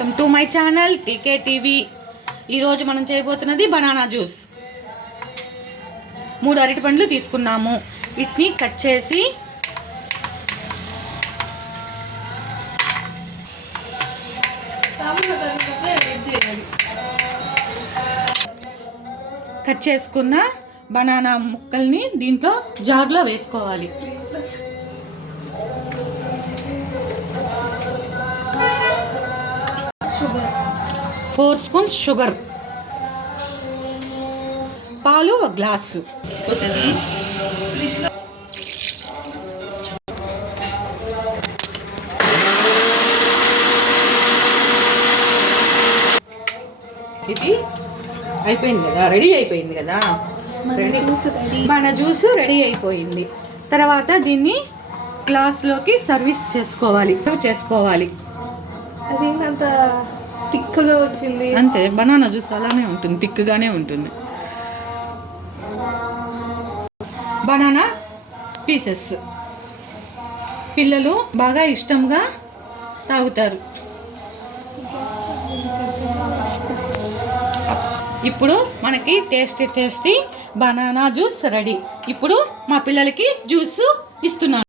Welcome to my channel TK TV. ఈరోజు మనం చేయబోతున్నది banana juice. 3 అరటి పండ్లు తీసుకున్నాము. వీటిని కట్ చేసి కట్ చేసుకున్న బనానా ముక్కల్ని దీంట్లో జార్లో వేసుకోవాలి. షుగర్ 4 స్పూన్స్ షుగర్, పాలు 1 గ్లాసు. ఇది అయిపోయింది కదా, రెడీ అయిపోయింది కదా, మన జ్యూస్ రెడీ అయిపోయింది. తర్వాత దీన్ని గ్లాస్లోకి సర్వ్ చేసుకోవాలి. అదేంటంత తిక్కగా వచ్చింది? అంతే, బనానా జ్యూస్ అలానే ఉంటుంది, తిక్కుగానే ఉంటుంది. బనానా పీసెస్ పిల్లలు బాగా ఇష్టంగా తాగుతారు. ఇప్పుడు మనకి టేస్టీ బనానా జ్యూస్ రెడీ. ఇప్పుడు మా పిల్లలకి జ్యూస్ ఇస్తున్నాను.